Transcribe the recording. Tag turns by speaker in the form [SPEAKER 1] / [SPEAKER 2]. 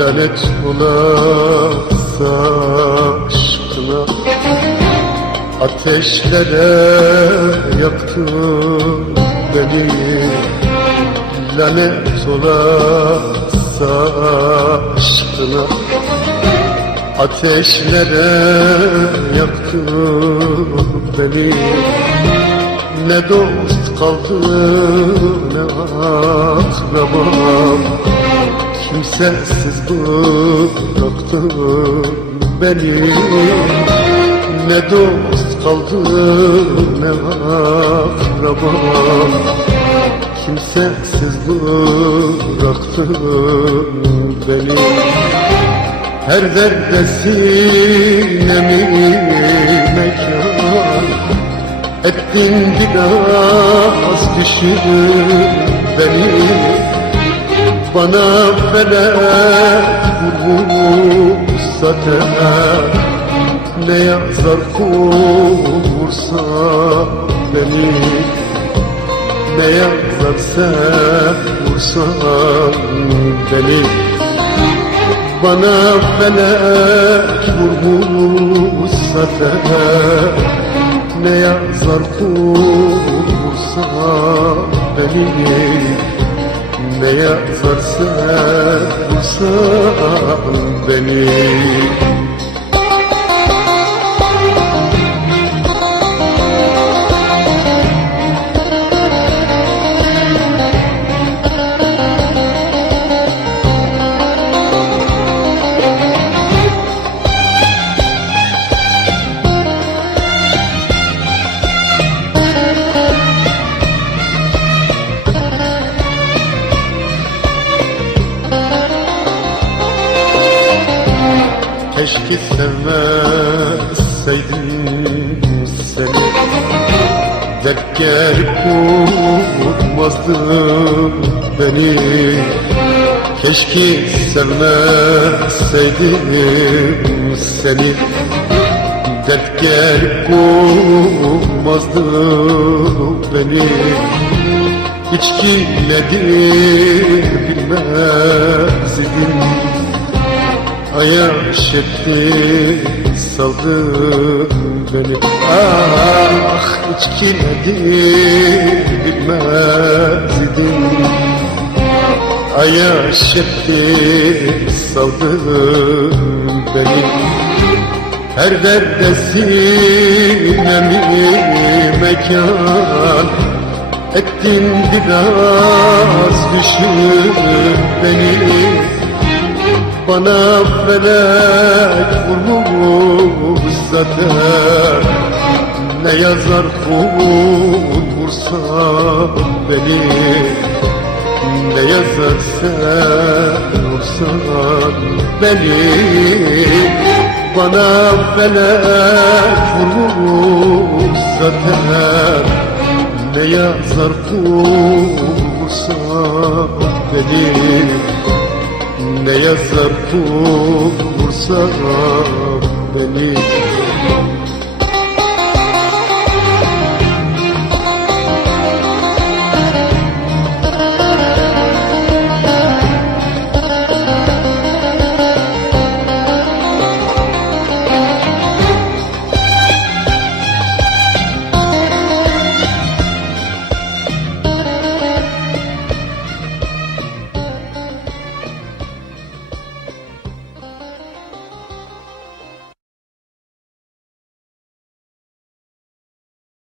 [SPEAKER 1] Lanet olasa aşkına. Ateşlere yaktın beni. Lanet olasa aşkına. Ateşlere yaktın beni. Ne dost kaldı ne akrabam Kimsesiz bıraktın beni. Ne dost kaldı ne akrabam. Kimsesiz bıraktın beni. Her derdesine mi mekan. Ettin biraz düşür beni Bana felek vursa da Ne yazar vursa beni Ne yazar sen beni. Bana felek vurmuşsa da Ne yazar vursa beni Ne yazar sen vursa beni Keşke sevmeseydim seni. Dert gelip vurmazdı beni. Keşke sevmeseydim seni. Dert gelip vurmazdı beni. İçki nedir bilmezdim Aya şekli saldı beni. Ah içki nedir bilmezdim Aya şekli saldı beni. Her derdesine mi mekan Ettin biraz düşür beni bana felek vurmuş zaten. Ne yazar vursa beni Ne yazar sen vursan beni. Bana felek vurmuş zaten. Ne yazar vursa beni ne yazar vursa beni